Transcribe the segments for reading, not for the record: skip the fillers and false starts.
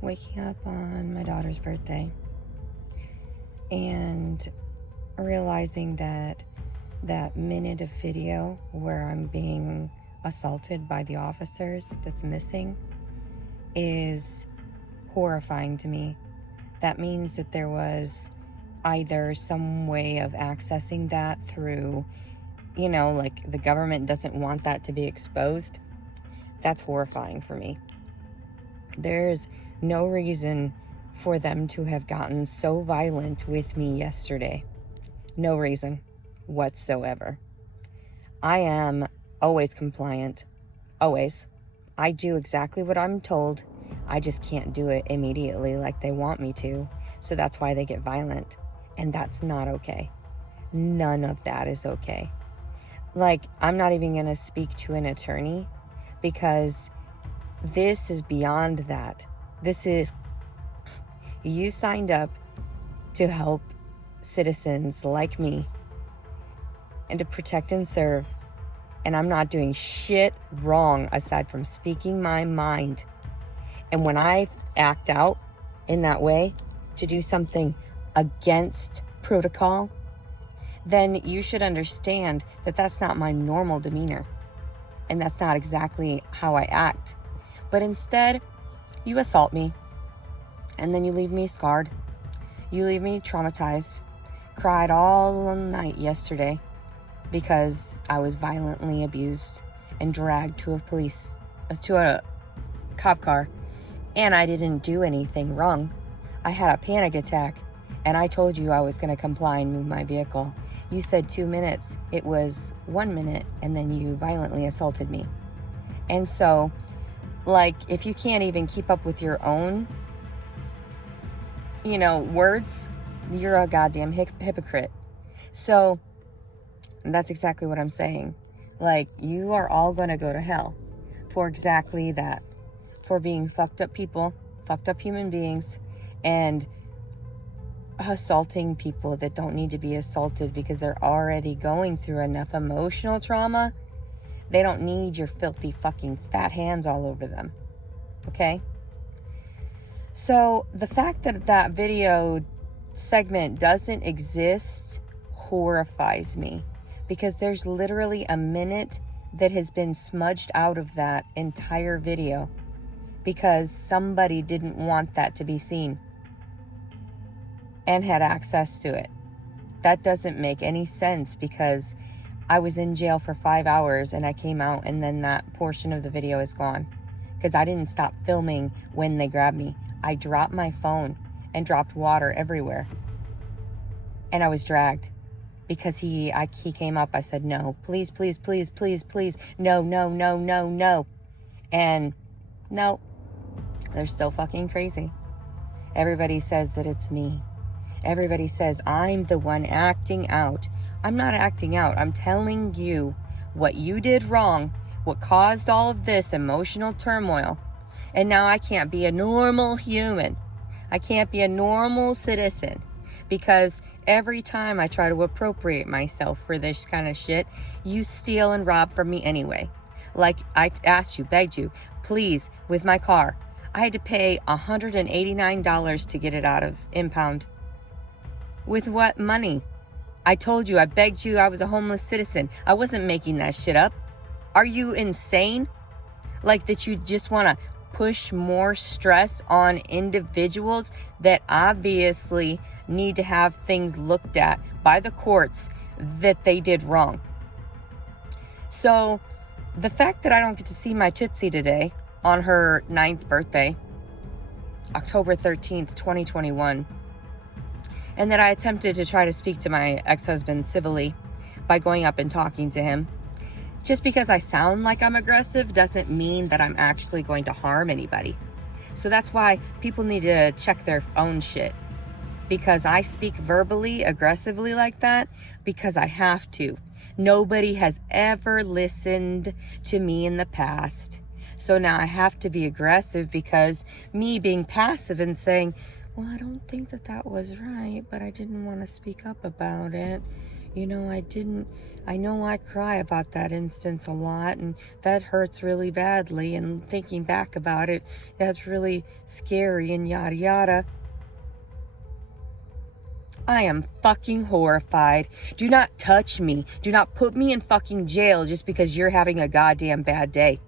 waking up on my daughter's birthday and realizing that that minute of video where I'm being assaulted by the officers that's missing is horrifying to me. That means that there was either some way of accessing that through, like the government doesn't want that to be exposed. That's horrifying for me. There's no reason for them to have gotten so violent with me yesterday. No reason whatsoever. I am always compliant. Always. I do exactly what I'm told. I just can't do it immediately like they want me to. So that's why they get violent. And that's not okay. None of that is okay. Like, I'm not even going to speak to an attorney because this is beyond that. This is, you signed up to help citizens like me and to protect and serve. And I'm not doing shit wrong aside from speaking my mind. And when I act out in that way to do something against protocol, then you should understand that that's not my normal demeanor. And that's not exactly how I act. But instead, you assault me. And then you leave me scarred. You leave me traumatized. Cried all night yesterday because I was violently abused and dragged to a cop car. And I didn't do anything wrong. I had a panic attack. And I told you I was going to comply and move my vehicle. You said 2 minutes. It was 1 minute, and then you violently assaulted me. And so, like, if you can't even keep up with your own, words, you're a goddamn hypocrite. So, that's exactly what I'm saying. Like, you are all going to go to hell for exactly that. For being fucked up people, fucked up human beings, and assaulting people that don't need to be assaulted because they're already going through enough emotional trauma. They don't need your filthy fucking fat hands all over them. Okay? So the fact that that video segment doesn't exist horrifies me because there's literally a minute that has been smudged out of that entire video because somebody didn't want that to be seen and had access to it. That doesn't make any sense because I was in jail for 5 hours and I came out and then that portion of the video is gone because I didn't stop filming when they grabbed me. I dropped my phone and dropped water everywhere. And I was dragged because he came up. I said, no, please, please, please, please, please. No, no, no, no, no. And no, they're still fucking crazy. Everybody says that it's me. Everybody says I'm the one acting out. I'm not acting out. I'm telling you what you did wrong, what caused all of this emotional turmoil. And now I can't be a normal human. I can't be a normal citizen because every time I try to appropriate myself for this kind of shit, you steal and rob from me anyway. Like I asked you, begged you, please, with my car. I had to pay $189 to get it out of impound. With what money? I told you, I begged you, I was a homeless citizen. I wasn't making that shit up. Are you insane? Like that you just want to push more stress on individuals that obviously need to have things looked at by the courts that they did wrong. So the fact that I don't get to see my Tootsie today on her 9th birthday, October 13th, 2021, and that I attempted to try to speak to my ex-husband civilly by going up and talking to him. Just because I sound like I'm aggressive doesn't mean that I'm actually going to harm anybody. So that's why people need to check their own shit. Because I speak verbally, aggressively like that, because I have to. Nobody has ever listened to me in the past. So now I have to be aggressive because me being passive and saying, well, I don't think that was right, but I didn't want to speak up about it. I I know I cry about that instance a lot, and that hurts really badly, and thinking back about it, that's really scary and yada yada. I am fucking horrified. Do not touch me. Do not put me in fucking jail just because you're having a goddamn bad day.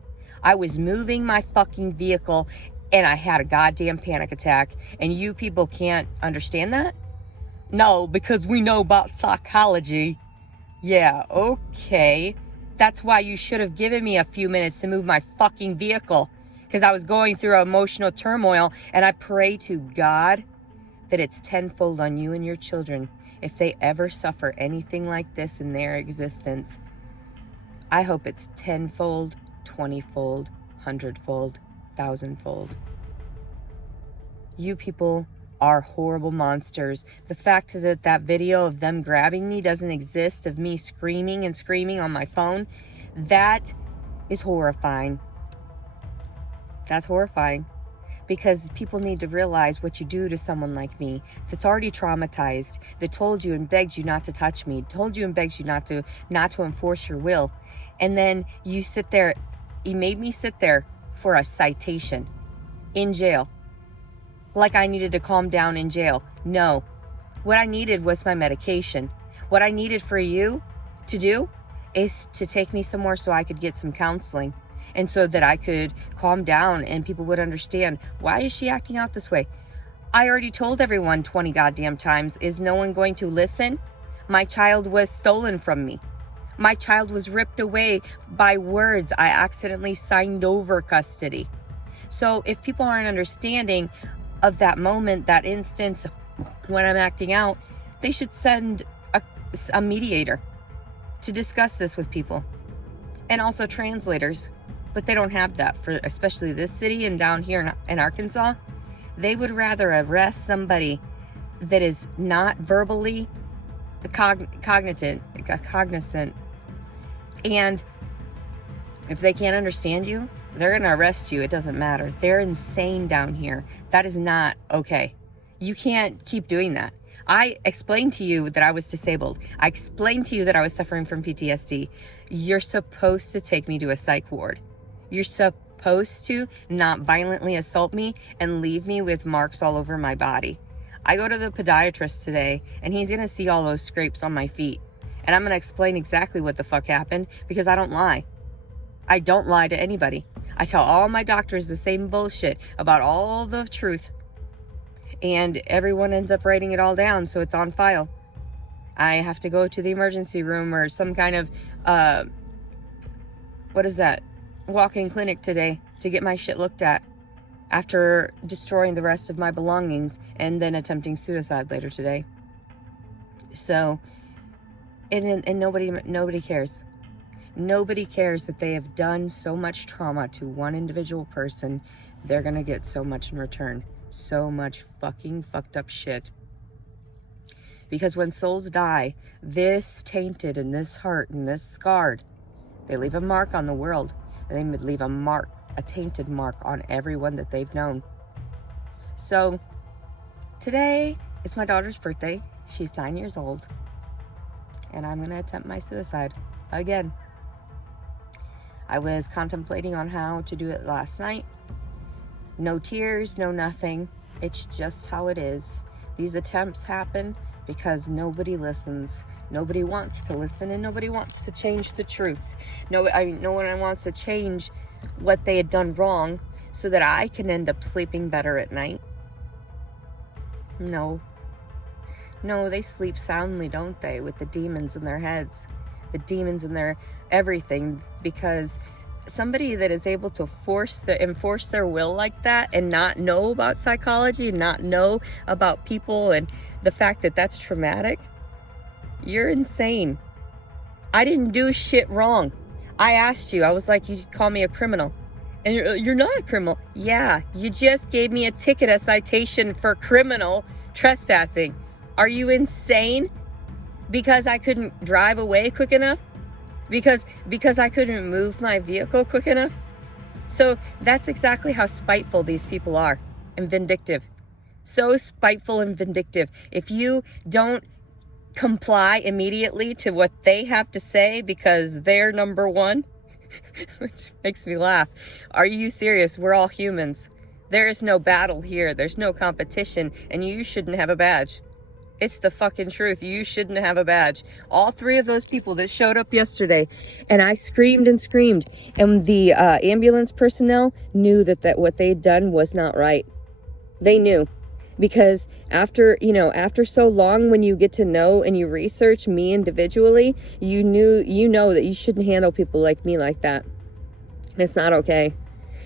I was moving my fucking vehicle and I had a goddamn panic attack, and you people can't understand that? No, because we know about psychology. Yeah, okay. That's why you should have given me a few minutes to move my fucking vehicle, because I was going through emotional turmoil, and I pray to God that it's tenfold on you and your children if they ever suffer anything like this in their existence. I hope it's tenfold, 20-fold, 100-fold, 1,000-fold. You people are horrible monsters. The fact that that video of them grabbing me doesn't exist, of me screaming and screaming on my phone, that is horrifying. That's horrifying. Because people need to realize what you do to someone like me that's already traumatized, that told you and begged you not to touch me, told you and begged you not to enforce your will. And then you sit there, you made me sit there for a citation in jail. Like I needed to calm down in jail. No. What I needed was my medication. What I needed for you to do is to take me somewhere so I could get some counseling. And so that I could calm down and people would understand, why is she acting out this way? I already told everyone 20 goddamn times. Is no one going to listen? My child was stolen from me. My child was ripped away by words. I accidentally signed over custody. So if people aren't understanding of that moment, that instance, when I'm acting out, they should send a mediator to discuss this with people. And also translators. But they don't have that for especially this city and down here in Arkansas. They would rather arrest somebody that is not verbally cognizant. And if they can't understand you, they're going to arrest you. It doesn't matter. They're insane down here. That is not okay. You can't keep doing that. I explained to you that I was disabled. I explained to you that I was suffering from PTSD. You're supposed to take me to a psych ward. You're supposed to not violently assault me and leave me with marks all over my body. I go to the podiatrist today, and he's going to see all those scrapes on my feet. And I'm going to explain exactly what the fuck happened, because I don't lie. I don't lie to anybody. I tell all my doctors the same bullshit about all the truth. And everyone ends up writing it all down, so it's on file. I have to go to the emergency room or some kind of, walk-in clinic today to get my shit looked at after destroying the rest of my belongings and then attempting suicide later today. So, and nobody cares. Nobody cares that they have done so much trauma to one individual person. They're gonna get so much in return. So much fucking fucked up shit. Because when souls die, this tainted and this hurt and this scarred, they leave a mark on the world. And they leave a tainted mark on everyone that they've known. So, today is my daughter's birthday. She's 9 years old. And I'm going to attempt my suicide again. I was contemplating on how to do it last night. No tears, no nothing. It's just how it is. These attempts happen because nobody listens. Nobody wants to listen, and nobody wants to change the truth. No one wants to change what they had done wrong so that I can end up sleeping better at night. No, they sleep soundly, don't they, with the demons in their heads, the demons in their everything, because somebody that is able to enforce their will like that and not know about psychology, not know about people and the fact that that's traumatic, you're insane. I didn't do shit wrong. I asked you, I was like, you call me a criminal. And you're not a criminal. Yeah, you just gave me a ticket, a citation for criminal trespassing. Are you insane? Because I couldn't drive away quick enough? Because I couldn't move my vehicle quick enough? So that's exactly how spiteful these people are, and vindictive. So spiteful and vindictive. If you don't comply immediately to what they have to say because they're number one, which makes me laugh. Are you serious? We're all humans. There is no battle here. There's no competition, and you shouldn't have a badge. It's the fucking truth. You shouldn't have a badge. All three of those people that showed up yesterday, and I screamed and screamed, and the ambulance personnel knew that what they'd done was not right. They knew. Because after so long, when you get to know and you research me individually, you know that you shouldn't handle people like me like that. It's not okay.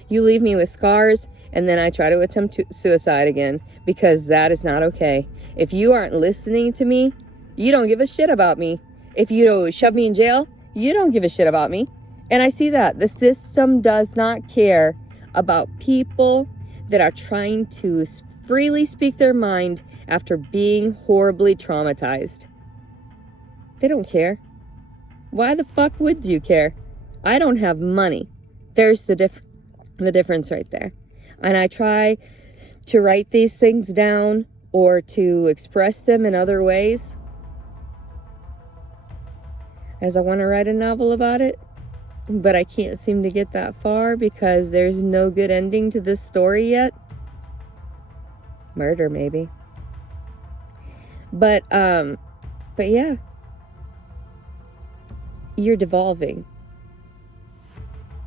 You leave me with scars, and then I try to attempt suicide again, because that is not okay. If you aren't listening to me, you don't give a shit about me. If you don't shove me in jail, you don't give a shit about me. And I see that. The system does not care about people that are trying to freely speak their mind after being horribly traumatized. They don't care. Why the fuck would you care? I don't have money. There's the difference right there. And I try to write these things down or to express them in other ways, as I want to write a novel about it, but I can't seem to get that far because there's no good ending to this story yet. Murder, maybe. But yeah. You're devolving.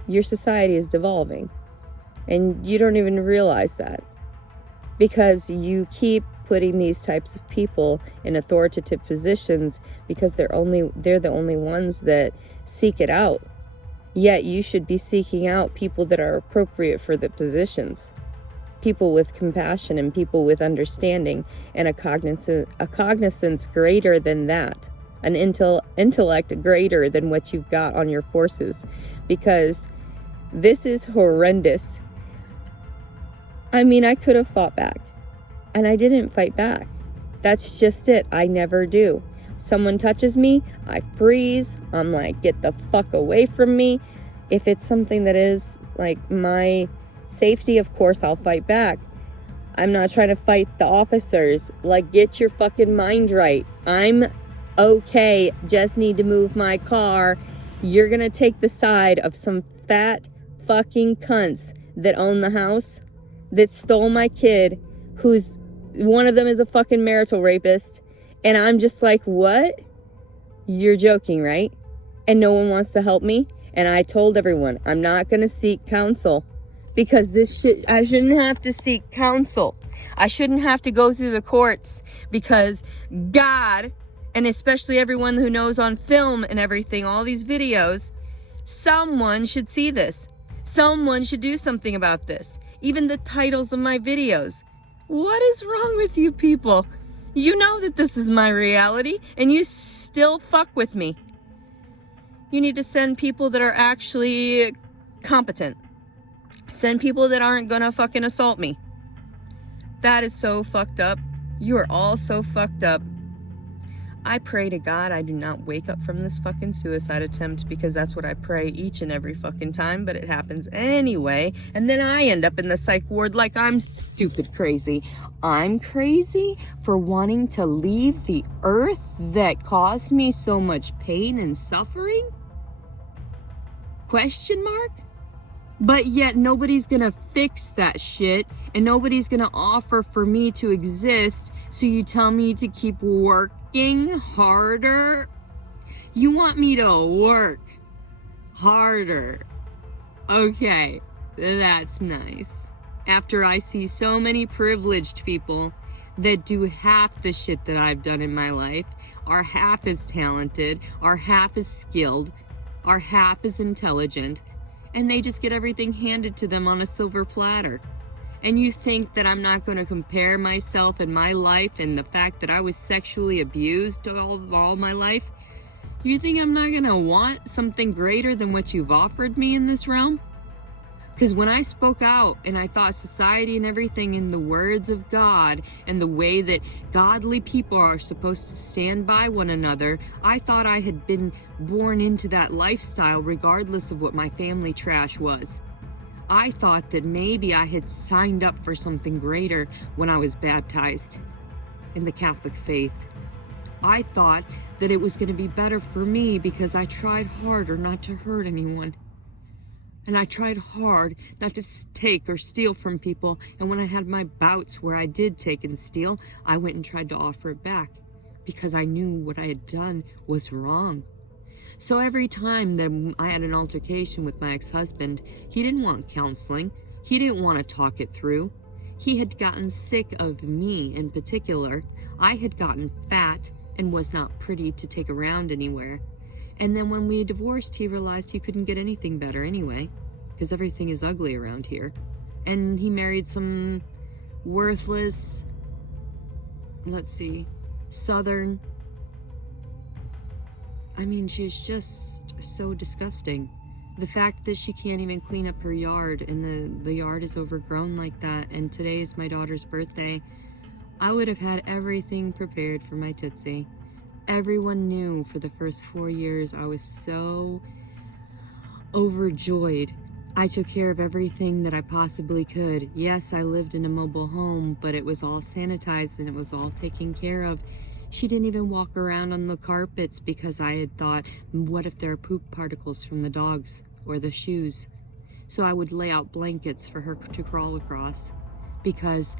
Your society is devolving. And you don't even realize that. Because you keep putting these types of people in authoritative positions because they're the only ones that seek it out. Yet you should be seeking out people that are appropriate for the positions. People with compassion and people with understanding and a cognizance greater than that. An intellect greater than what you've got on your forces. Because this is horrendous. I mean, I could have fought back. And I didn't fight back. That's just it. I never do. Someone touches me, I freeze. I'm like, get the fuck away from me. If it's something that is like my safety, of course, I'll fight back. I'm not trying to fight the officers. Like, get your fucking mind right. I'm okay. Just need to move my car. You're gonna take the side of some fat fucking cunts that own the house, that stole my kid, who's one of them is a fucking marital rapist. And I'm just like, what? You're joking, right? And no one wants to help me. And I told everyone, I'm not going to seek counsel. Because I shouldn't have to seek counsel. I shouldn't have to go through the courts. Because God, and especially everyone who knows on film and everything, all these videos, someone should see this. Someone should do something about this. Even the titles of my videos. What is wrong with you people? You know that this is my reality, and you still fuck with me. You need to send people that are actually competent. Send people that aren't gonna fucking assault me. That is so fucked up. You are all so fucked up. I pray to God I do not wake up from this fucking suicide attempt, because that's what I pray each and every fucking time, but it happens anyway. And then I end up in the psych ward like I'm stupid crazy. I'm crazy for wanting to leave the earth that caused me so much pain and suffering? Question mark? But yet nobody's gonna fix that shit, and nobody's gonna offer for me to exist, so you tell me to keep working harder? You want me to work harder. Okay, that's nice. After I see so many privileged people that do half the shit that I've done in my life, are half as talented, are half as skilled, are half as intelligent, and they just get everything handed to them on a silver platter. And you think that I'm not going to compare myself and my life and the fact that I was sexually abused all my life? You think I'm not going to want something greater than what you've offered me in this realm? Because when I spoke out and I thought society and everything in the words of God and the way that godly people are supposed to stand by one another, I thought I had been born into that lifestyle regardless of what my family trash was. I thought that maybe I had signed up for something greater when I was baptized in the Catholic faith. I thought that it was going to be better for me because I tried harder not to hurt anyone. And I tried hard not to take or steal from people. And when I had my bouts where I did take and steal, I went and tried to offer it back because I knew what I had done was wrong. So every time that I had an altercation with my ex-husband, he didn't want counseling. He didn't want to talk it through. He had gotten sick of me in particular. I had gotten fat and was not pretty to take around anywhere. And then when we divorced, he realized he couldn't get anything better anyway, because everything is ugly around here. And he married some worthless, Southern. I mean, she's just so disgusting. The fact that she can't even clean up her yard and the yard is overgrown like that, and today is my daughter's birthday, I would have had everything prepared for my Tootsie. Everyone knew for the first 4 years I was so overjoyed. I took care of everything that I possibly could. Yes, I lived in a mobile home, but it was all sanitized and it was all taken care of. She didn't even walk around on the carpets because I had thought, what if there are poop particles from the dogs or the shoes? So I would lay out blankets for her to crawl across because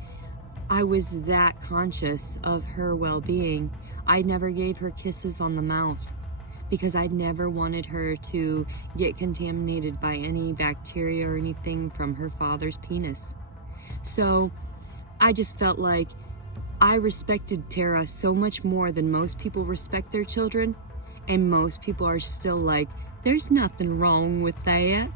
I was that conscious of her well-being. I never gave her kisses on the mouth because I never wanted her to get contaminated by any bacteria or anything from her father's penis. So I just felt like I respected Tara so much more than most people respect their children, and most people are still like, there's nothing wrong with that.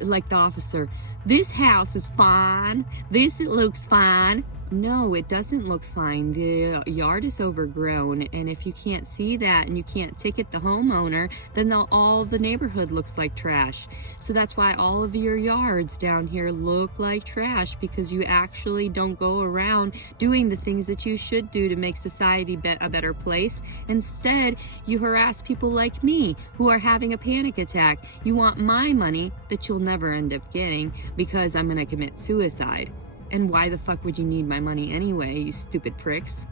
Like the officer, this house is fine, it looks fine. No, it doesn't look fine. The yard is overgrown, and if you can't see that and you can't ticket the homeowner, then all the neighborhood looks like trash. So that's why all of your yards down here look like trash, because you actually don't go around doing the things that you should do to make society a better place. Instead, you harass people like me who are having a panic attack. You want my money that you'll never end up getting because I'm going to commit suicide. And why the fuck would you need my money anyway, you stupid pricks?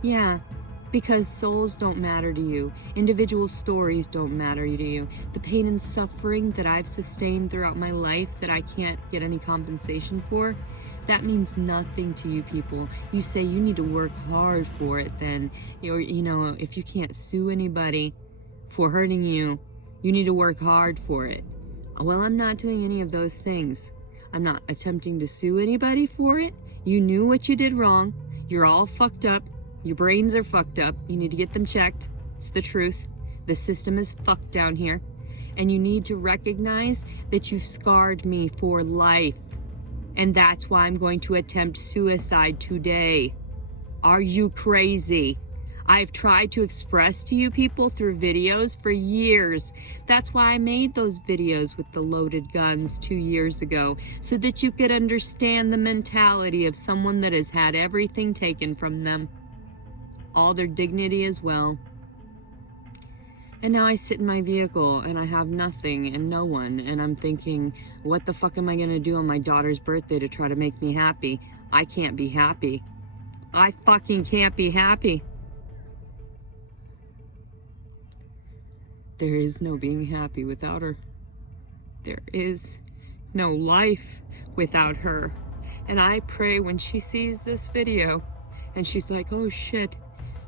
Yeah, because souls don't matter to you. Individual stories don't matter to you. The pain and suffering that I've sustained throughout my life that I can't get any compensation for, that means nothing to you people. You say you need to work hard for it then. Or, if you can't sue anybody for hurting you, you need to work hard for it. Well, I'm not doing any of those things. I'm not attempting to sue anybody for it. You knew what you did wrong. You're all fucked up. Your brains are fucked up. You need to get them checked. It's the truth. The system is fucked down here. And you need to recognize that you scarred me for life. And that's why I'm going to attempt suicide today. Are you crazy? I've tried to express to you people through videos for years. That's why I made those videos with the loaded guns 2 years ago, so that you could understand the mentality of someone that has had everything taken from them, all their dignity as well. And now I sit in my vehicle and I have nothing and no one, and I'm thinking, what the fuck am I gonna do on my daughter's birthday to try to make me happy? I can't be happy. I fucking can't be happy. There is no being happy without her. There is no life without her. And I pray when she sees this video and she's like, oh shit,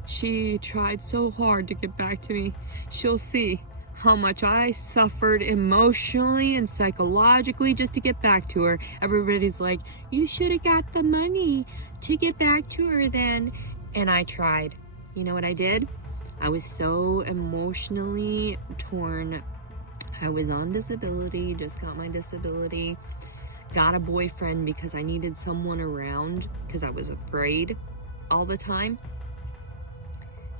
she tried so hard to get back to me, she'll see how much I suffered emotionally and psychologically just to get back to her. Everybody's like, you should have got the money to get back to her then. And I tried. You know what I did? I was so emotionally torn. I was on disability, just got my disability, got a boyfriend because I needed someone around because I was afraid all the time.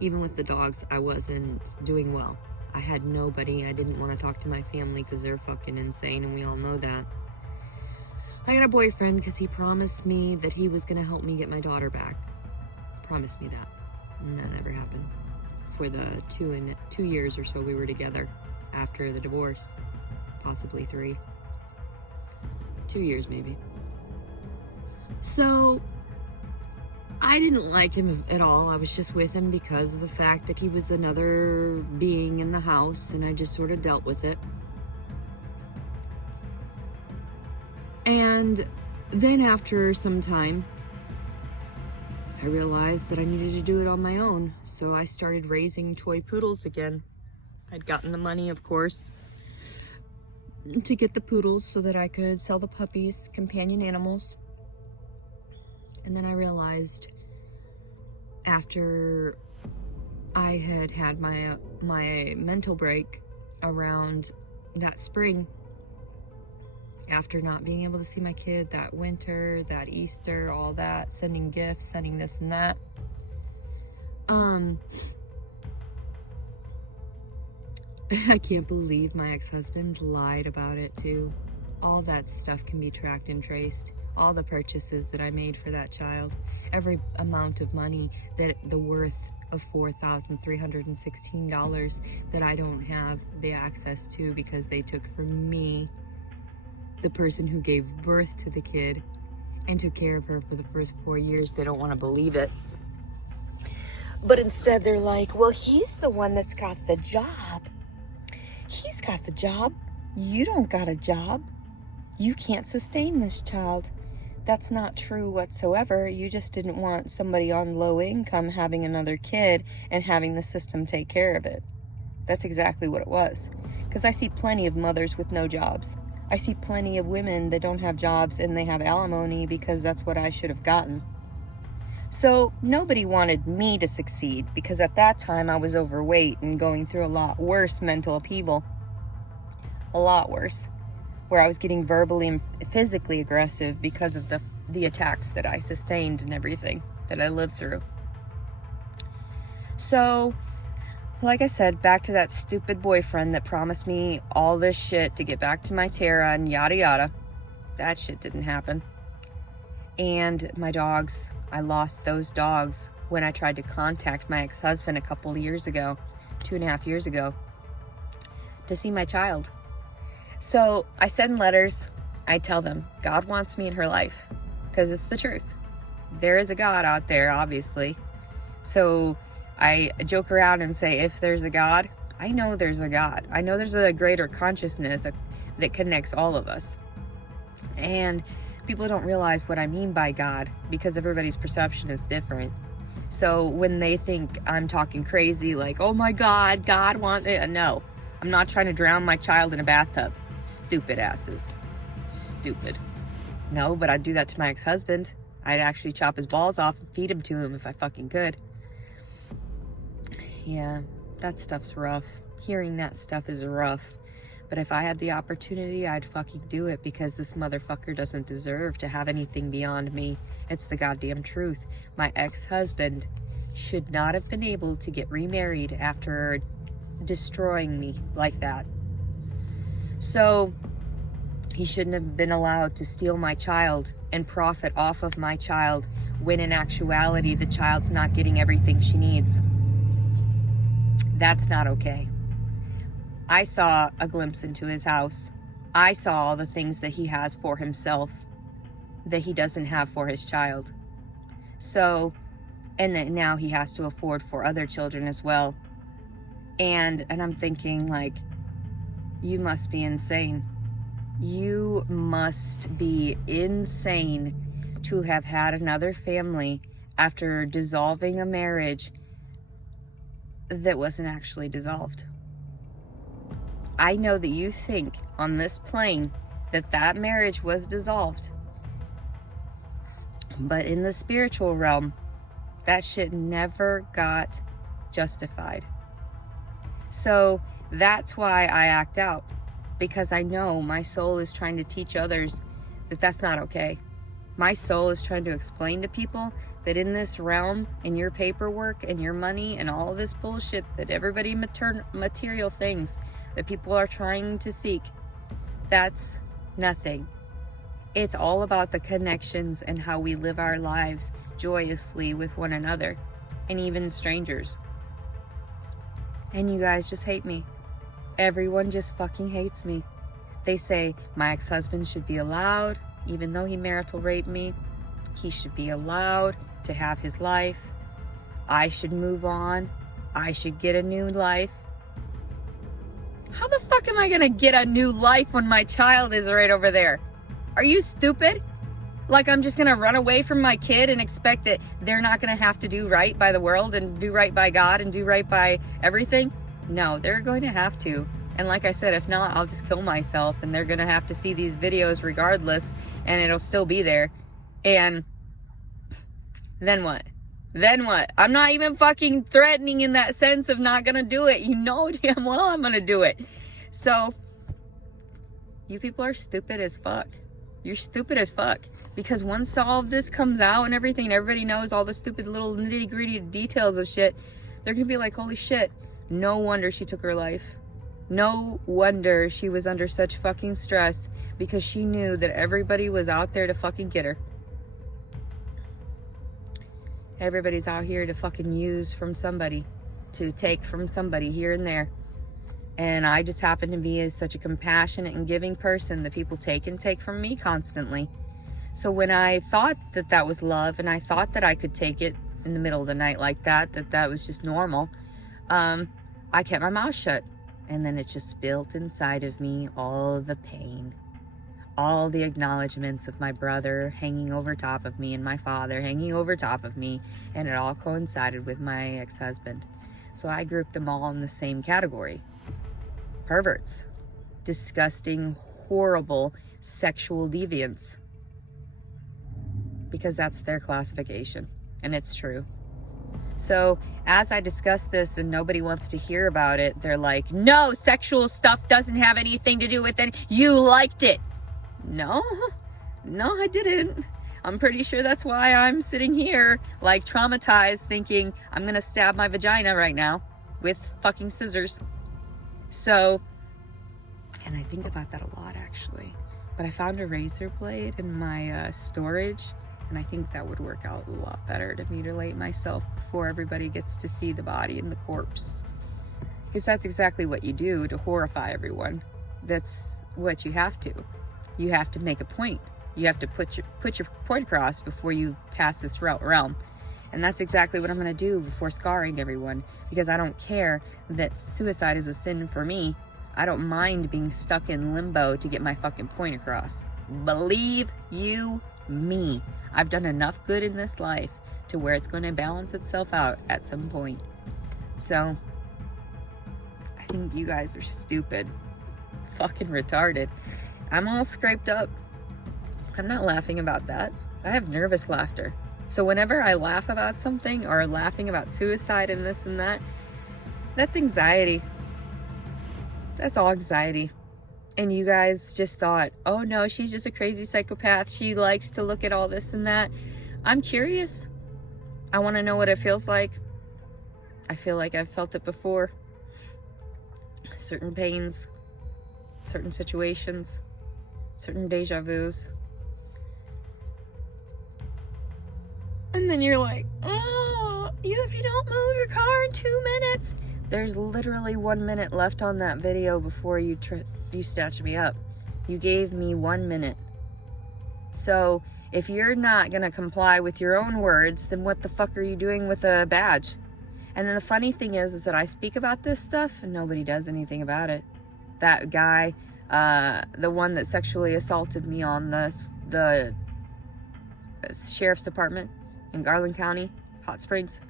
Even with the dogs, I wasn't doing well. I had nobody. I didn't want to talk to my family because they're fucking insane, and we all know that. I got a boyfriend because he promised me that he was going to help me get my daughter back. Promised me that. And that never happened. For the 2 years or so we were together after the divorce, possibly 3. 2 years maybe. So I didn't like him at all. I was just with him because of the fact that he was another being in the house, and I just sort of dealt with it. And then after some time, I realized that I needed to do it on my own. So I started raising toy poodles again. I'd gotten the money, of course, to get the poodles so that I could sell the puppies, companion animals. And then I realized after I had had my mental break around that spring, after not being able to see my kid that winter, that Easter, all that, sending gifts, sending this and that, I can't believe my ex-husband lied about it too. All that stuff can be tracked and traced. All the purchases that I made for that child, every amount of money, that the worth of $4,316 that I don't have the access to because they took from me, the person who gave birth to the kid and took care of her for the first 4 years. They don't want to believe it. But instead they're like, well, he's the one that's got the job. He's got the job. You don't got a job. You can't sustain this child. That's not true whatsoever. You just didn't want somebody on low income having another kid and having the system take care of it. That's exactly what it was. Because I see plenty of mothers with no jobs. I see plenty of women that don't have jobs and they have alimony because that's what I should have gotten. So nobody wanted me to succeed because at that time I was overweight and going through a lot worse mental upheaval. A lot worse. Where I was getting verbally and physically aggressive because of the attacks that I sustained and everything that I lived through. So, like I said, back to that stupid boyfriend that promised me all this shit to get back to my Tara and yada yada. That shit didn't happen. And my dogs, I lost those dogs when I tried to contact my ex-husband a couple of years ago, 2.5 years ago, to see my child. So I send letters. I tell them God wants me in her life because it's the truth. There is a God out there, obviously. So I joke around and say, if there's a God, I know there's a God. I know there's a greater consciousness that connects all of us. And people don't realize what I mean by God because everybody's perception is different. So when they think I'm talking crazy, like, oh my God, God wants it. No, I'm not trying to drown my child in a bathtub. Stupid asses. Stupid. No, but I'd do that to my ex-husband. I'd actually chop his balls off and feed him to him if I fucking could. Yeah, that stuff's rough. Hearing that stuff is rough. But if I had the opportunity, I'd fucking do it because this motherfucker doesn't deserve to have anything beyond me. It's the goddamn truth. My ex-husband should not have been able to get remarried after destroying me like that. So he shouldn't have been allowed to steal my child and profit off of my child when in actuality the child's not getting everything she needs. That's not okay. I saw a glimpse into his house. I saw all the things that he has for himself that he doesn't have for his child. So, and that now he has to afford for other children as well. And I'm thinking, like, you must be insane. You must be insane to have had another family after dissolving a marriage that wasn't actually dissolved. I know that you think on this plane that marriage was dissolved. But in the spiritual realm, that shit never got justified. So that's why I act out. Because I know my soul is trying to teach others that that's not okay. My soul is trying to explain to people that in this realm, in your paperwork and your money and all this bullshit that everybody material things that people are trying to seek, that's nothing. It's all about the connections and how we live our lives joyously with one another and even strangers. And you guys just hate me. Everyone just fucking hates me. They say my ex-husband should be allowed, even though he marital raped me, he should be allowed to have his life. I should move on. I should get a new life. How the fuck am I gonna get a new life when my child is right over there? Are you stupid? Like I'm just gonna run away from my kid and expect that they're not gonna have to do right by the world and do right by God and do right by everything? No, they're going to have to. And like I said, if not, I'll just kill myself and they're gonna have to see these videos regardless and it'll still be there. And then what? Then what? I'm not even fucking threatening in that sense of not gonna do it. You know damn well I'm gonna do it. So, you people are stupid as fuck. You're stupid as fuck. Because once all of this comes out and everything, and everybody knows all the stupid little nitty gritty details of shit, they're gonna be like, holy shit, no wonder she took her life. No wonder she was under such fucking stress because she knew that everybody was out there to fucking get her. Everybody's out here to fucking use from somebody, to take from somebody here and there. And I just happen to be such a compassionate and giving person that people take and take from me constantly. So when I thought that that was love and I thought that I could take it in the middle of the night like that, that was just normal, I kept my mouth shut. And then it just built inside of me all the pain, all the acknowledgments of my brother hanging over top of me and my father hanging over top of me. And it all coincided with my ex-husband. So I grouped them all in the same category. Perverts. Disgusting, horrible sexual deviants. Because that's their classification. And it's true. So as I discuss this and nobody wants to hear about it, they're like, no, sexual stuff doesn't have anything to do with it. You liked it. No, I didn't. I'm pretty sure that's why I'm sitting here like traumatized thinking I'm going to stab my vagina right now with fucking scissors. So, and I think about that a lot actually, but I found a razor blade in my storage. And I think that would work out a lot better to mutilate myself before everybody gets to see the body and the corpse. Because that's exactly what you do to horrify everyone. That's what you have to. You have to make a point. You have to put your point across before you pass this realm. And that's exactly what I'm going to do before scarring everyone. Because I don't care that suicide is a sin for me. I don't mind being stuck in limbo to get my fucking point across. Believe you me. I've done enough good in this life to where it's going to balance itself out at some point. So, I think you guys are stupid. Fucking retarded. I'm all scraped up. I'm not laughing about that. I have nervous laughter. So whenever I laugh about something or laughing about suicide and this and that, that's anxiety. That's all anxiety. And you guys just thought, oh no, she's just a crazy psychopath. She likes to look at all this and that. I'm curious. I want to know what it feels like. I feel like I've felt it before. Certain pains, certain situations, certain deja vus. And then you're like, oh, if you don't move your car in 2 minutes. There's literally 1 minute left on that video before you snatched me up. You gave me 1 minute. So if you're not gonna comply with your own words, then what the fuck are you doing with a badge? And then the funny thing is that I speak about this stuff and nobody does anything about it. That guy, the one that sexually assaulted me on the sheriff's department in Garland County, Hot Springs,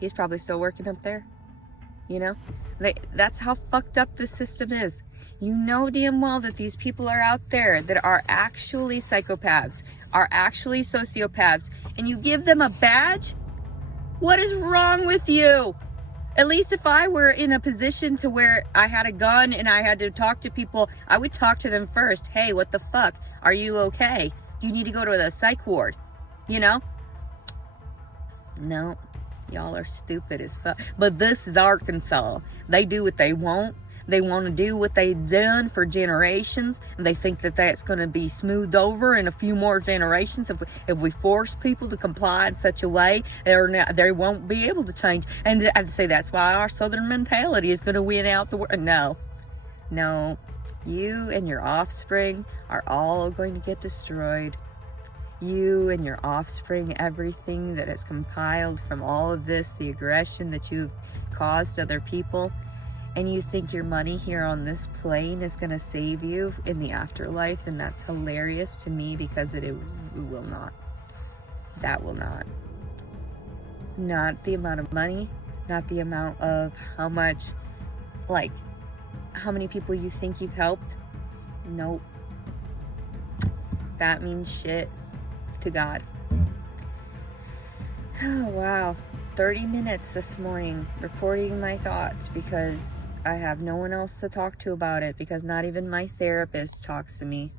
he's probably still working up there. You know, that's how fucked up this system is. You know damn well that these people are out there that are actually psychopaths, are actually sociopaths, and you give them a badge? What is wrong with you? At least if I were in a position to where I had a gun and I had to talk to people, I would talk to them first. Hey, what the fuck? Are you okay? Do you need to go to the psych ward? You know? No. Y'all are stupid as fuck. But this is Arkansas. They do what they want. They want to do what they've done for generations. And they think that that's going to be smoothed over in a few more generations. If we force people to comply in such a way, they won't be able to change. And I'd say that's why our Southern mentality is going to win out the war. No. You and your offspring are all going to get destroyed. you and your offspring, everything that is compiled from all of this, the aggression that you've caused other people, and you think your money here on this plane is going to save you in the afterlife, and that's hilarious to me because it will not. That will not. Not the amount of money, not the amount of how much, like, how many people you think you've helped. Nope. That means shit to God. Oh, wow. 30 minutes this morning recording my thoughts because I have no one else to talk to about it, because not even my therapist talks to me.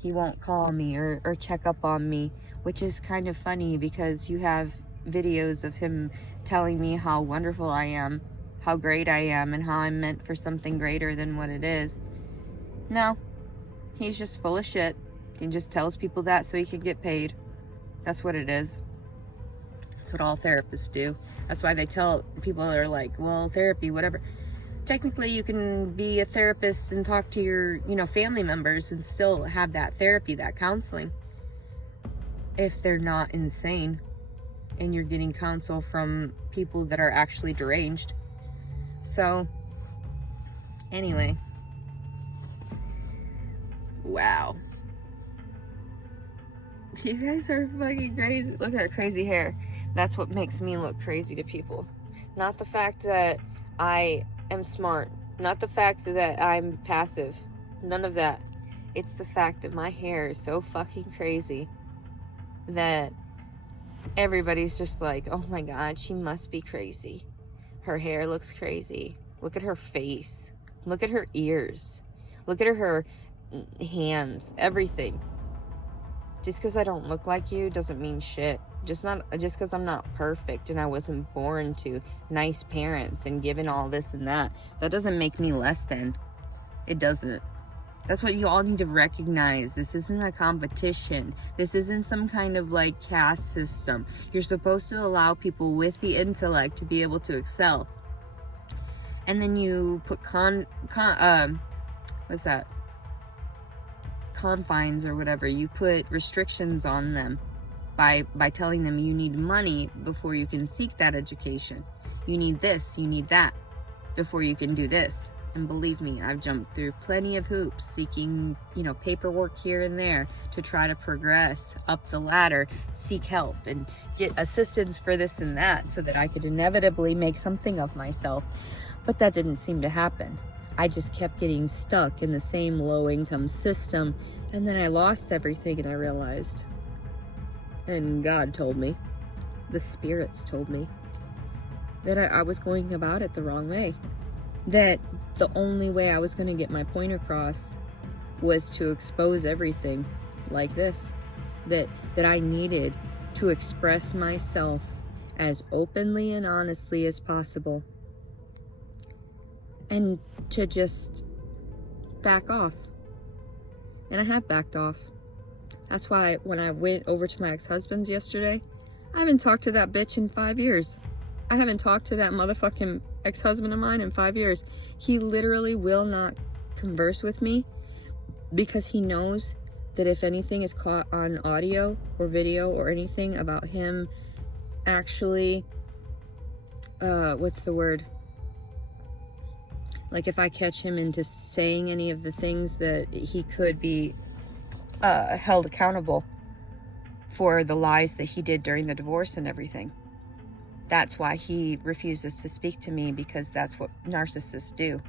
He won't call me or check up on me, which is kind of funny because you have videos of him telling me how wonderful I am, how great I am, and how I'm meant for something greater than what it is. No, he's just full of shit. He just tells people that so he can get paid. That's what it is. That's what all therapists do. That's why they tell people that are like, well, therapy, whatever. Technically, you can be a therapist and talk to your, family members and still have that therapy, that counseling, if they're not insane and you're getting counsel from people that are actually deranged. So, anyway. Wow. You guys are fucking crazy. Look at her crazy hair. That's what makes me look crazy to people. Not the fact that I am smart. Not the fact that I'm passive. None of that. It's the fact that my hair is so fucking crazy that everybody's just like, oh my God, she must be crazy. Her hair looks crazy. Look at her face. Look at her ears. Look at her hands. Everything. Just because I don't look like you doesn't mean shit. Just because I'm not perfect and I wasn't born to nice parents and given all this and that doesn't make me less than. It doesn't. That's what you all need to recognize. This isn't a competition. This isn't some kind of like caste system. You're supposed to allow people with the intellect to be able to excel. And then you put what's that? Confines or whatever. You put restrictions on them by telling them you need money before you can seek that education. You need this, you need that before you can do this. And believe me, I've jumped through plenty of hoops seeking, paperwork here and there to try to progress up the ladder, seek help and get assistance for this and that so that I could inevitably make something of myself. But that didn't seem to happen. I just kept getting stuck in the same low-income system, and then I lost everything and I realized, and God told me, the spirits told me, that I was going about it the wrong way. That the only way I was going to get my point across was to expose everything like this. That I needed to express myself as openly and honestly as possible. And to just back off. And I have backed off. That's why when I went over to my ex-husband's yesterday, I haven't talked to that bitch in 5 years. I haven't talked to that motherfucking ex-husband of mine in 5 years. He literally will not converse with me because he knows that if anything is caught on audio or video or anything about him actually, what's the word? Like if I catch him into saying any of the things that he could be held accountable for the lies that he did during the divorce and everything. That's why he refuses to speak to me, because that's what narcissists do.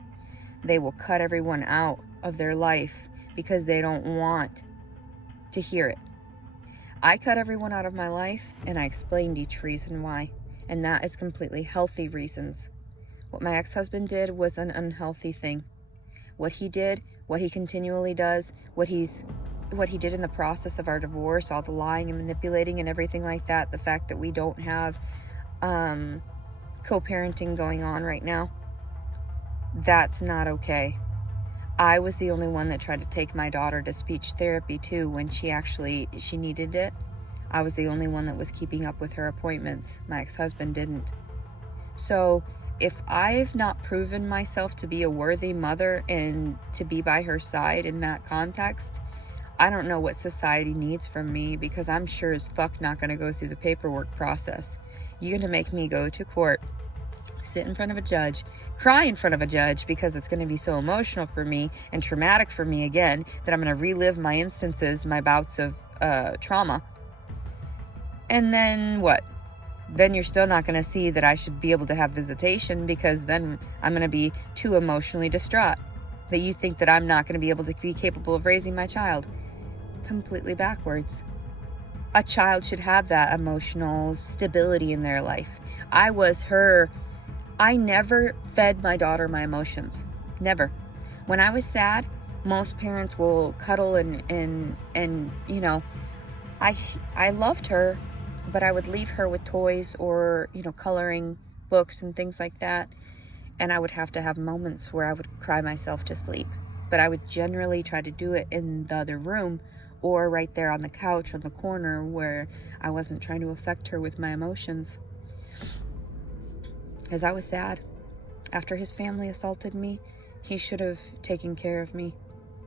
They will cut everyone out of their life because they don't want to hear it. I cut everyone out of my life and I explained each reason why. And that is completely healthy reasons. What my ex-husband did was an unhealthy thing. What he did, what he continually does, what he did in the process of our divorce, all the lying and manipulating and everything like that, the fact that we don't have co-parenting going on right now, that's not okay. I was the only one that tried to take my daughter to speech therapy too when she needed it. I was the only one that was keeping up with her appointments. My ex-husband didn't. So if I've not proven myself to be a worthy mother and to be by her side in that context, I don't know what society needs from me, because I'm sure as fuck not going to go through the paperwork process. You're going to make me go to court, sit in front of a judge, cry in front of a judge, because it's going to be so emotional for me and traumatic for me again that I'm going to relive my instances, my bouts of trauma. And then what? Then you're still not going to see that I should be able to have visitation, because then I'm going to be too emotionally distraught that you think that I'm not going to be able to be capable of raising my child. Completely backwards. A child should have that emotional stability in their life. I never fed my daughter my emotions. Never. When I was sad, most parents will cuddle and you know, I loved her, but I would leave her with toys or, you know, coloring books and things like that. And I would have to have moments where I would cry myself to sleep. But I would generally try to do it in the other room, or right there on the couch on the corner, where I wasn't trying to affect her with my emotions. Because I was sad. After his family assaulted me, he should have taken care of me.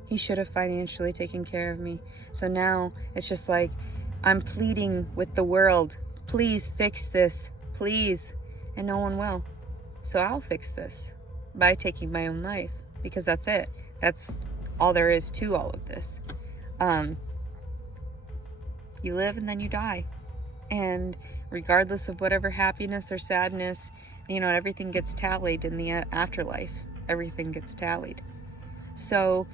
He should have financially taken care of me. So now it's just like, I'm pleading with the world, please fix this, please. And no one will. So I'll fix this by taking my own life, because that's it. That's all there is to all of this. You live and then you die. And regardless of whatever happiness or sadness, you know, everything gets tallied in the afterlife. Everything gets tallied. So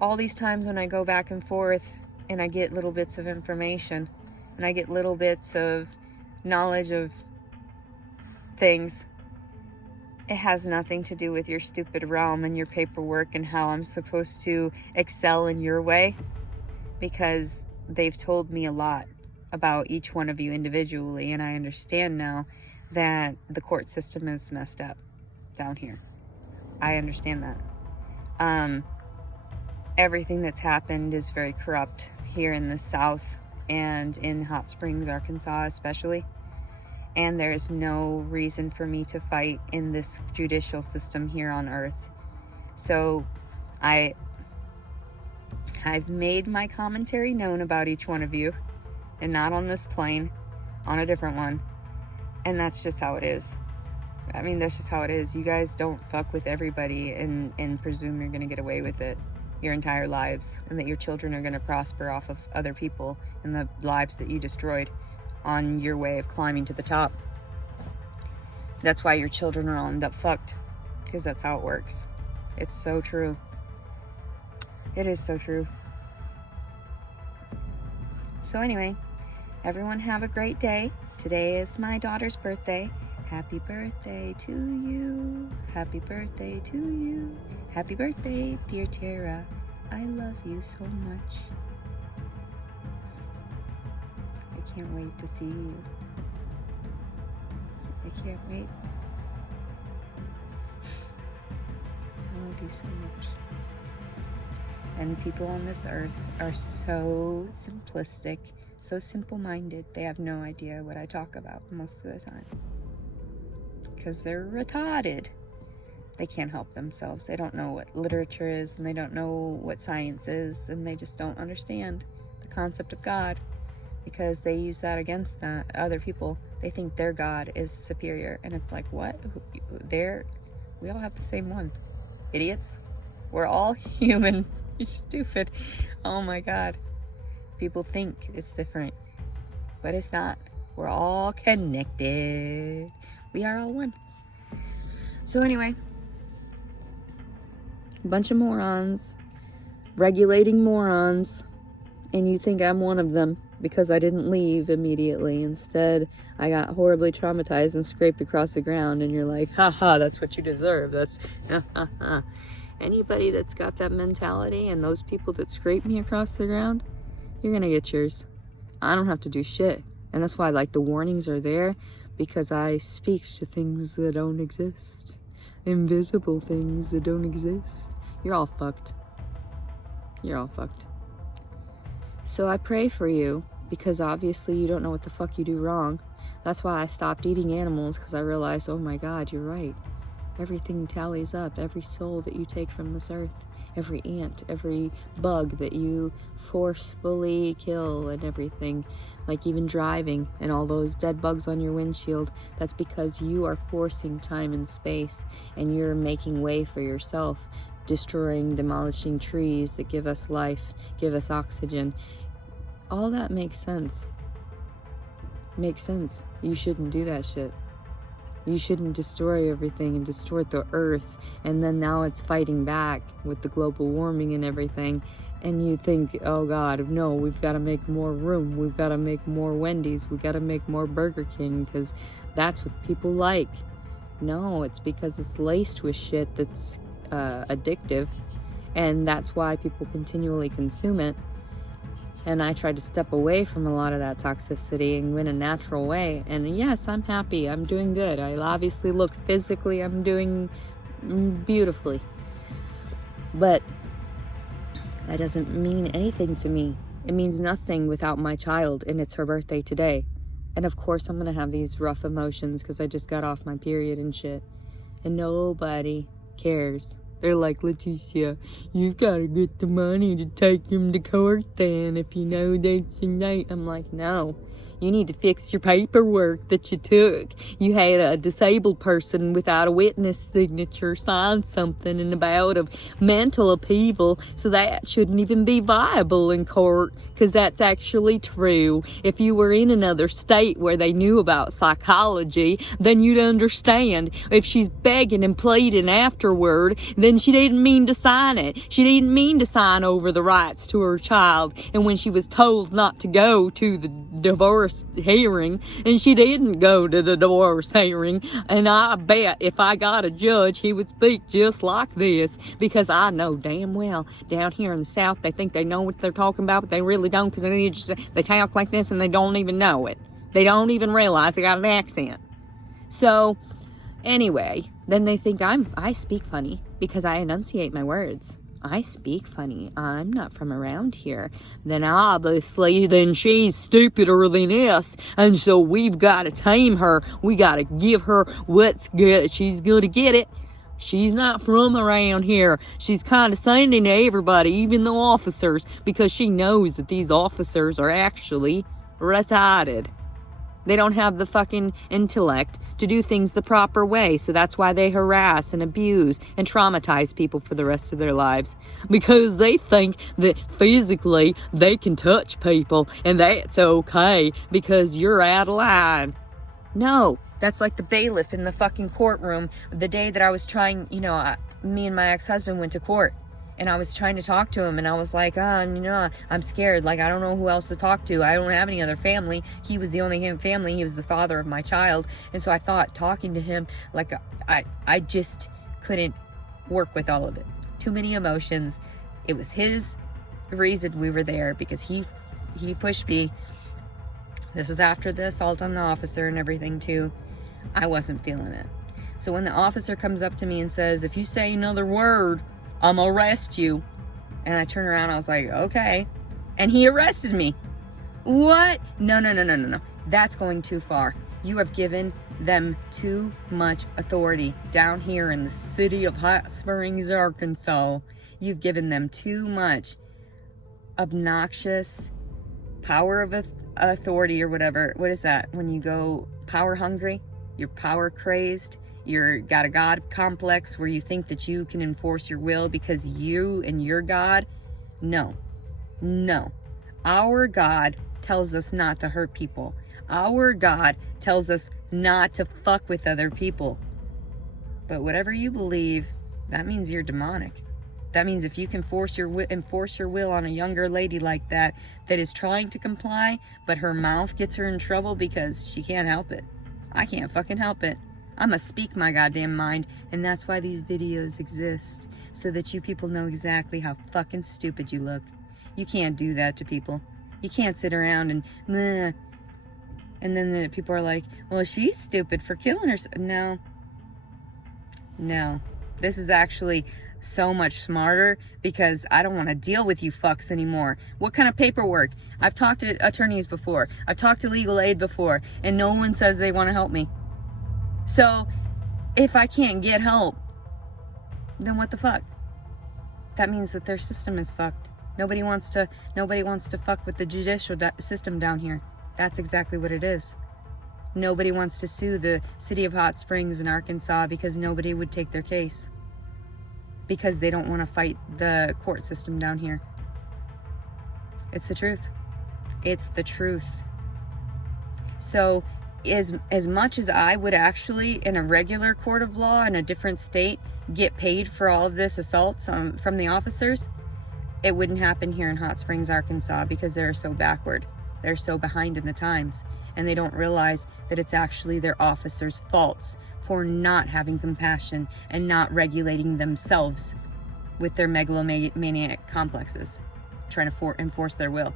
all these times when I go back and forth and I get little bits of information and I get little bits of knowledge of things, it has nothing to do with your stupid realm and your paperwork and how I'm supposed to excel in your way, because they've told me a lot about each one of you individually, and I understand now that the court system is messed up down here. I understand that. Everything that's happened is very corrupt here in the South and in Hot Springs, Arkansas especially. And there's no reason for me to fight in this judicial system here on earth. So I've made my commentary known about each one of you, and not on this plane, on a different one. And that's just how it is. I mean, that's just how it is. You guys don't fuck with everybody and presume you're going to get away with it your entire lives, and that your children are going to prosper off of other people and the lives that you destroyed on your way of climbing to the top. That's why your children will end up fucked, because that's how it works. It's so true. It is so true. So anyway, everyone have a great day. Today is my daughter's birthday. Happy birthday to you. Happy birthday to you. Happy birthday, dear Tara. I love you so much. I can't wait to see you. I can't wait. I love you so much. And people on this earth are so simplistic, so simple-minded. They have no idea what I talk about most of the time, because they're retarded. They can't help themselves. They don't know what literature is, and they don't know what science is, and they just don't understand the concept of God, because they use that against other people. They think their God is superior, and it's like, what? We all have the same one. Idiots. We're all human. You're stupid. Oh my God. People think it's different, but it's not. We're all connected. We are all one. So anyway, a bunch of morons, regulating morons, and you think I'm one of them because I didn't leave immediately. Instead, I got horribly traumatized and scraped across the ground, and you're like, haha, that's what you deserve. That's, ha. Anybody that's got that mentality, and those people that scrape me across the ground, you're gonna get yours. I don't have to do shit. And that's why, like, the warnings are there, because I speak to things that don't exist. Invisible things that don't exist. You're all fucked. You're all fucked. So I pray for you, because obviously you don't know what the fuck you do wrong. That's why I stopped eating animals, because I realized, oh my God, you're right. Everything tallies up. Every soul that you take from this earth, every ant, every bug that you forcefully kill and everything, like even driving and all those dead bugs on your windshield, that's because you are forcing time and space, and you're making way for yourself, destroying, demolishing trees that give us life, give us oxygen. All that makes sense. Makes sense. You shouldn't do that shit. You shouldn't destroy everything and distort the earth, and then now it's fighting back with the global warming and everything, and you think, oh God, no, we've got to make more room, we've got to make more Wendy's, we've got to make more Burger King, because that's what people like. No, it's because it's laced with shit that's addictive, and that's why people continually consume it. And I tried to step away from a lot of that toxicity and win a natural way. And yes, I'm happy. I'm doing good. I obviously look physically, I'm doing beautifully. But that doesn't mean anything to me. It means nothing without my child, and it's her birthday today. And of course, I'm going to have these rough emotions because I just got off my period and shit. And nobody cares. They're like, Leticia, you've got to get the money to take him to court then if you know that's the night. I'm like, no. You need to fix your paperwork that you took. You had a disabled person without a witness signature sign something and about of mental upheaval, so that shouldn't even be viable in court, because that's actually true. If you were in another state where they knew about psychology, then you'd understand. If she's begging and pleading afterward, then she didn't mean to sign it. She didn't mean to sign over the rights to her child. And when she was told not to go to the divorce hearing, and she didn't go to the divorce hearing, and I bet if I got a judge, he would speak just like this, because I know damn well down here in the South they think they know what they're talking about, but they really don't, because they talk like this and they don't even know it. They don't even realize they got an accent. So anyway, then they think I speak funny because I enunciate my words. I speak funny. I'm not from around here. Then obviously, then she's stupider than us. And so we've got to tame her. We got to give her what's good. She's going to get it. She's not from around here. She's condescending to everybody, even the officers, because she knows that these officers are actually retarded. They don't have the fucking intellect to do things the proper way, so that's why they harass and abuse and traumatize people for the rest of their lives. Because they think that physically they can touch people and that's okay because you're out of line. No, that's like the bailiff in the fucking courtroom the day that I was trying, me and my ex-husband went to court. And I was trying to talk to him, and I was like, I'm scared. Like, I don't know who else to talk to. I don't have any other family. He was the only family. He was the father of my child. And so I thought talking to him, like, I just couldn't work with all of it. Too many emotions. It was his reason we were there, because he pushed me. This was after the assault on the officer and everything, too. I wasn't feeling it. So when the officer comes up to me and says, if you say another word, I'm gonna arrest you. And I turned around, I was like, okay. And he arrested me. What? No. That's going too far. You have given them too much authority down here in the city of Hot Springs, Arkansas. You've given them too much obnoxious power of authority or whatever. What is that? When you go power hungry? You're power crazed? You're got a God complex where you think that you can enforce your will because you and your God? No. Our God tells us not to hurt people. Our God tells us not to fuck with other people. But whatever you believe, that means you're demonic. That means if you can enforce your will on a younger lady like that is trying to comply, but her mouth gets her in trouble because she can't help it. I can't fucking help it. I'm gonna speak my goddamn mind, and that's why these videos exist, so that you people know exactly how fucking stupid you look. You can't do that to people. You can't sit around and meh. And then the people are like, well, she's stupid for killing herself. No. This is actually so much smarter, because I don't want to deal with you fucks anymore. What kind of paperwork? I've talked to attorneys before. I've talked to legal aid before, and no one says they want to help me. So, if I can't get help, then what the fuck? that means that their system is fucked. Nobody wants to fuck with the judicial system down here. That's exactly what it is. Nobody wants to sue the city of Hot Springs in Arkansas because nobody would take their case. Because they don't want to fight the court system down here. It's the truth. It's the truth. So as much as I would actually, in a regular court of law in a different state, get paid for all of this assaults from the officers, it wouldn't happen here in Hot Springs, Arkansas, because they're so backward. They're so behind in the times, and they don't realize that it's actually their officers' faults for not having compassion and not regulating themselves with their megalomaniac complexes, trying to enforce their will.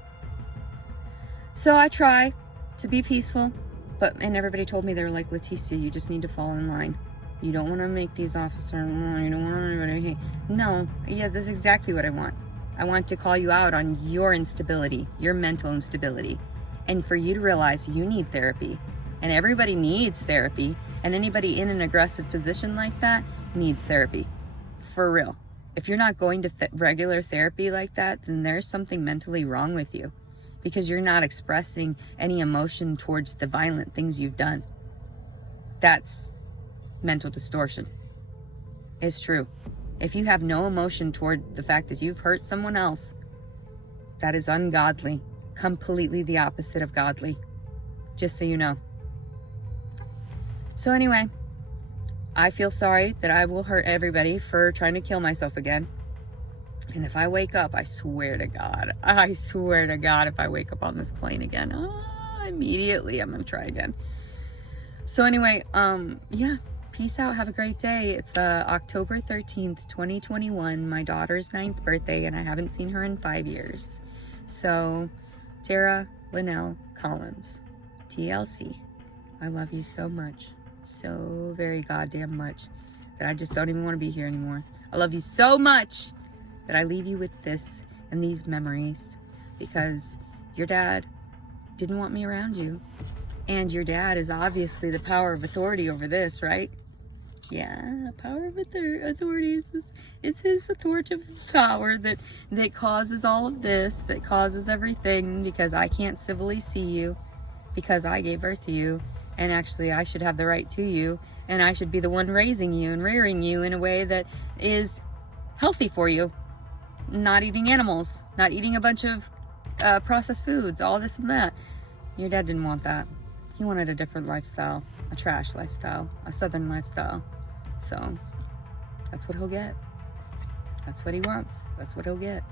So I try to be peaceful, and everybody told me, they were like, Leticia, you just need to fall in line. You don't want to make these officers, you don't want to, no, yes, this is exactly what I want. I want to call you out on your instability, your mental instability, and for you to realize you need therapy. And everybody needs therapy, and anybody in an aggressive position like that needs therapy. For real. If you're not going to regular therapy like that, then there's something mentally wrong with you, because you're not expressing any emotion towards the violent things you've done. That's mental distortion. It's true. If you have no emotion toward the fact that you've hurt someone else, that is ungodly. Completely the opposite of godly. Just so you know. So anyway, I feel sorry that I will hurt everybody for trying to kill myself again. And if I wake up, I swear to God, if I wake up on this plane again, immediately I'm going to try again. So anyway, yeah. Peace out. Have a great day. It's October 13th, 2021, my daughter's 9th birthday, and I haven't seen her in 5 years. So, Tara Linnell Collins, TLC, I love you so much. So very goddamn much that I just don't even want to be here anymore. I love you so much that I leave you with this and these memories, because your dad didn't want me around you. And your dad is obviously the power of authority over this, right? Yeah, power of authority. It's his authoritative power that causes all of this, that causes everything, because I can't civilly see you, because I gave birth to you, and actually I should have the right to you, and I should be the one raising you and rearing you in a way that is healthy for you. Not eating animals, not eating a bunch of processed foods, all this and that. Your dad didn't want that. He wanted a different lifestyle, a trash lifestyle, a southern lifestyle. So that's what he'll get. That's what he wants. That's what he'll get.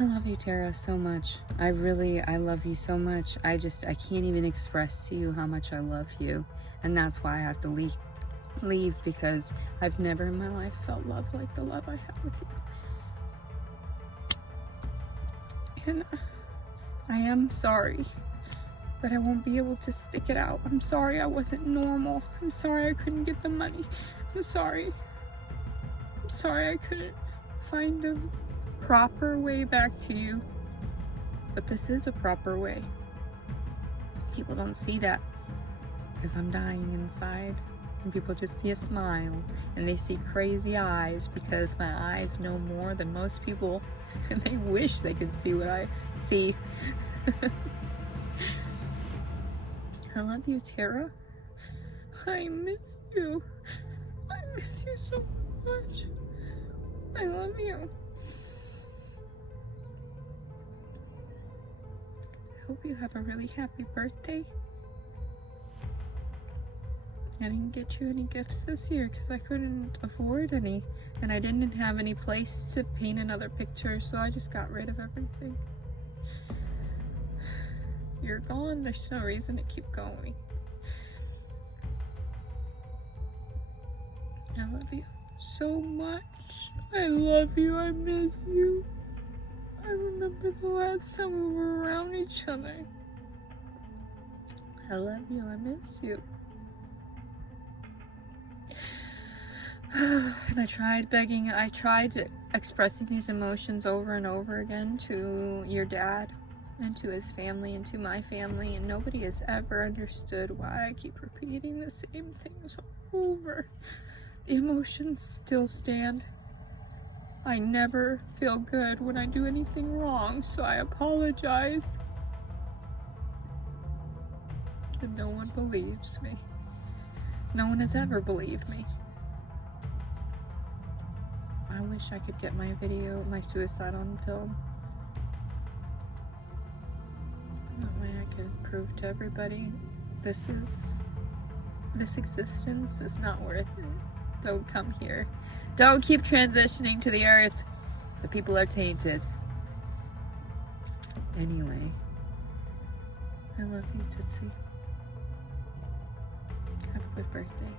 I love you, Tara, so much. I love you so much. I can't even express to you how much I love you. And that's why I have to leave, because I've never in my life felt love like the love I have with you. And I am sorry that I won't be able to stick it out. I'm sorry I wasn't normal. I'm sorry I couldn't get the money. I'm sorry I couldn't find a proper way back to you. But this is a proper way. People don't see that, because I'm dying inside. And people just see a smile, and they see crazy eyes, because my eyes know more than most people, and they wish they could see what I see. I love you, Tara. I miss you. I miss you so much. I love you. I hope you have a really happy birthday. I didn't get you any gifts this year because I couldn't afford any, and I didn't have any place to paint another picture, so I just got rid of everything. You're gone, there's no reason to keep going. I love you so much. I love you, I miss you. I remember the last time we were around each other. I love you, I miss you. And I tried expressing these emotions over and over again to your dad and to his family and to my family, and nobody has ever understood why I keep repeating the same things over. The emotions still stand. I never feel good when I do anything wrong, so I apologize. And no one believes me. No one has ever believed me. I wish I could get my suicide on film. That way I could prove to everybody this existence is not worth it. Don't come here. Don't keep transitioning to the earth. The people are tainted. Anyway, I love you, Tootsie. Have a good birthday.